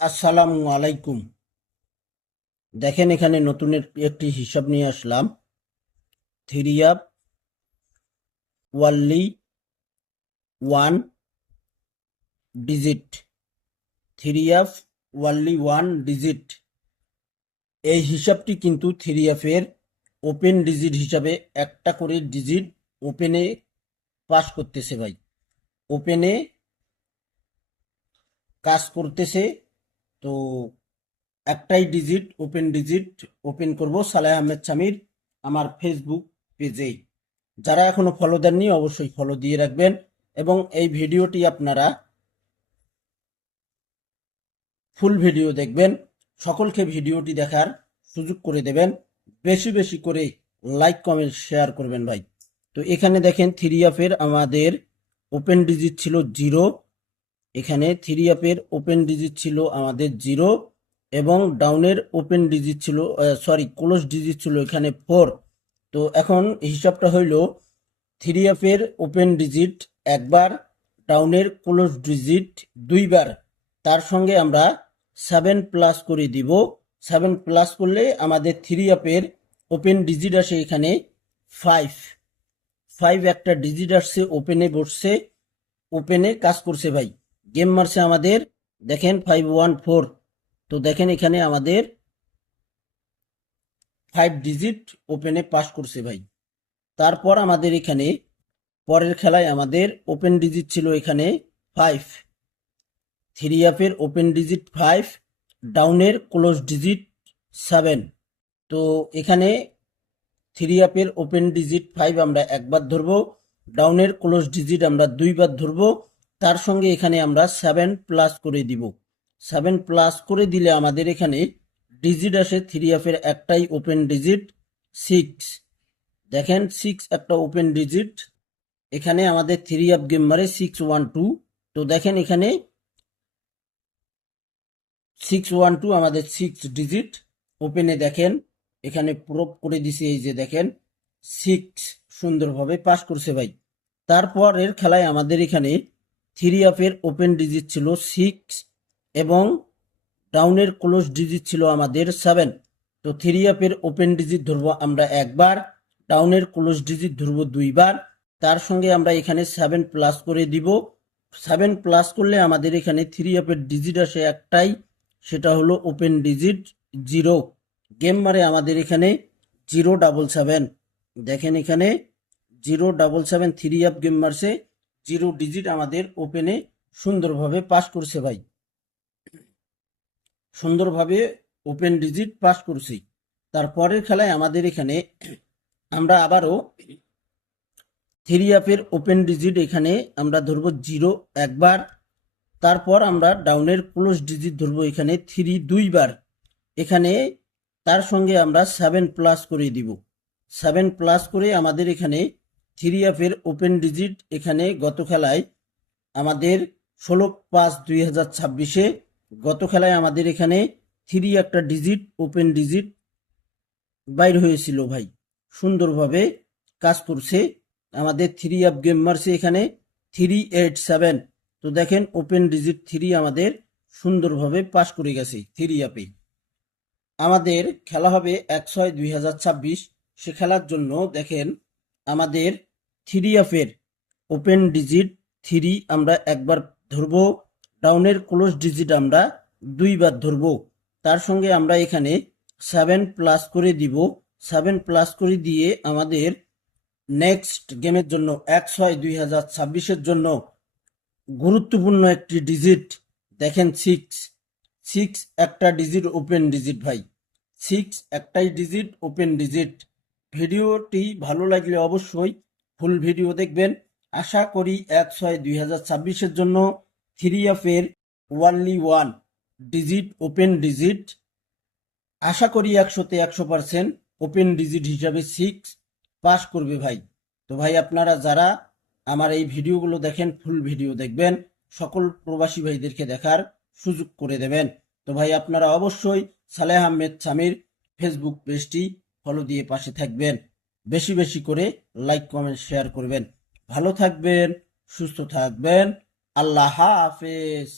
আসসালামু আলাইকুম। দেখেন এখানে নতুন একটি হিসাব নিয়ে আসলাম। Three up only one digit. Three up only one digit, এই হিসাবটি কিন্তু থ্রি আপের ওপেন ডিজিট হিসাবে একটা করে ডিজিট ওপেনে পাস করতেছে ভাই। ওপেনে কাজ করতেছে। তো একটাই ডিজিট ওপেন করব সালেহ আহমেদ সামির আমার ফেসবুক পেজেই। যারা এখনো ফলো দেননি অবশ্যই ফলো দিয়ে রাখবেন এবং এই ভিডিওটি আপনারা ফুল ভিডিও দেখবেন। সকলকে ভিডিওটি দেখার সুযোগ করে দেবেন। বেশি বেশি করে লাইক কমেন্ট শেয়ার করবেন ভাই। তো এখানে দেখেন থ্রি আপের আমাদের ওপেন ডিজিট ছিল 0। এখানে থ্রি আপের ওপেন ডিজিট ছিল আমাদের 0 এবং ডাউনের ওপেন ডিজিট ছিল ক্লোজ ডিজিট ছিল এখানে 4। তো এখন হিসাবটা হইল থ্রি আপের ওপেন ডিজিট একবার, ডাউনের ক্লোজ ডিজিট দুইবার, তার সঙ্গে আমরা 7 প্লাস করে দিব। 7 প্লাস করলে আমাদের থ্রি আপের ওপেন ডিজিট আসে এখানে 5। 5 একটা ডিজিট আসছে, ওপেনে বসছে, ওপেনে কাজ করছে ভাই। গেম মারছে আমাদের, দেখেন 514। তো দেখেন এখানে আমাদের 5 ডিজিট ওপেনে পাস করছে ভাই। তারপর আমাদের এখানে পরের খেলায় আমাদের ওপেন ডিজিট ছিল এখানে 5। থ্রি আপের ওপেন ডিজিট 5, ডাউনের ক্লোজ ডিজিট 7। তো এখানে থ্রি আপের ওপেন ডিজিট 5 আমরা একবার ধরবো, ডাউনের ক্লোজ ডিজিট আমরা দুইবার ধরবো, তার সঙ্গে এখানে আমরা 7 প্লাস করে দিব। 7 প্লাস করে দিলে আমাদের এখানে ডিজিট আসে থ্রি আপের একটাই ওপেন ডিজিট 6। দেখেন 6 একটা ওপেন ডিজিট। এখানে আমাদের থ্রি আপ গেম মারে 612। তো দেখেন এখানে 612 আমাদের 6 ডিজিট ওপেনে। দেখেন এখানে প্রুফ করে দিছি, এই যে দেখেন 6 সুন্দরভাবে পাস করছে ভাই। তারপরের খেলায় আমাদের এখানে থ্রি আপের ওপেন ডিজিট ছিল 6 এবং ডাউনের ক্লোজ ডিজিট ছিল আমাদের 7। তো থ্রি আপের ওপেন ডিজিট ধরবো আমরা একবার, ডাউনের ক্লোজ ডিজিট ধরবো দুইবার, তার সঙ্গে আমরা এখানে 7 প্লাস করে দিব। 7 প্লাস করলে আমাদের এখানে থ্রি আপের ডিজিট আসে একটাই, সেটা হলো ওপেন ডিজিট 0। গেম মারে আমাদের এখানে 077। দেখেন এখানে 077 থ্রি আপ গেম মারছে, 0 ডিজিট আমাদের ওপেনে সুন্দরভাবে পাস করছে ভাই। সুন্দরভাবে ওপেন ডিজিট পাস করছি। তারপরের খেলায় আমাদের এখানে আমরা আবারও থ্রি আপের ওপেন ডিজিট এখানে আমরা ধরবো 0 একবার, তারপর আমরা ডাউনের ক্লোজ ডিজিট ধরবো এখানে 3 দুইবার। এখানে তার সঙ্গে আমরা 7 প্লাস করে দিব। 7 প্লাস করে আমাদের এখানে থ্রি আপের ওপেন ডিজিট এখানে গত খেলায় আমাদের 16/5/2026 গত খেলায় আমাদের এখানে থ্রি একটা ডিজিট ওপেন ডিজিট বাইর হয়েছিল ভাই। সুন্দরভাবে কাজ করছে আমাদের থ্রি আপ গেম মারছে এখানে 387। তো দেখেন ওপেন ডিজিট 3 আমাদের সুন্দরভাবে পাস করে গেছে থ্রি আপে। আমাদের খেলা হবে 1/6/2026। সে খেলার জন্য দেখেন আমাদের থ্রি আপের ওপেন ডিজিট 3 আমরা একবার ধরবো, ডাউনের ক্লোজ ডিজিট আমরা দুইবার ধরবো, তার সঙ্গে আমরা এখানে 7 প্লাস করে দিব। 7 প্লাস করে দিয়ে আমাদের নেক্সট গেমের জন্য 1/6/2026 জন্য গুরুত্বপূর্ণ একটি ডিজিট দেখেন 6 একটা ডিজিট ওপেন ডিজিট ভাই। 6 একটাই ডিজিট ওপেন ডিজিট। ভিডিওটি ভালো লাগলে অবশ্যই ফুল ভিডিও দেখবেন। আশা করি 1/6/2026 জন্য থ্রি আপের only one digit open digit আশা করি 100তে 100% ওপেন ডিজিট হিসাবে 6 পাস করবে ভাই। তো ভাই আপনারা যারা আমার এই ভিডিওগুলো দেখেন ফুল ভিডিও দেখবেন, সকল প্রবাসী ভাইদেরকে দেখার সুযোগ করে দেবেন। তো ভাই আপনারা অবশ্যই সালেহ আহমেদ সামির ফেসবুক পেজটি ফলো দিয়ে পাশে থাকবেন। বেশি বেশি করে লাইক কমেন্ট শেয়ার করবেন। ভালো থাকবেন, সুস্থ থাকবেন। আল্লাহ হাফেজ।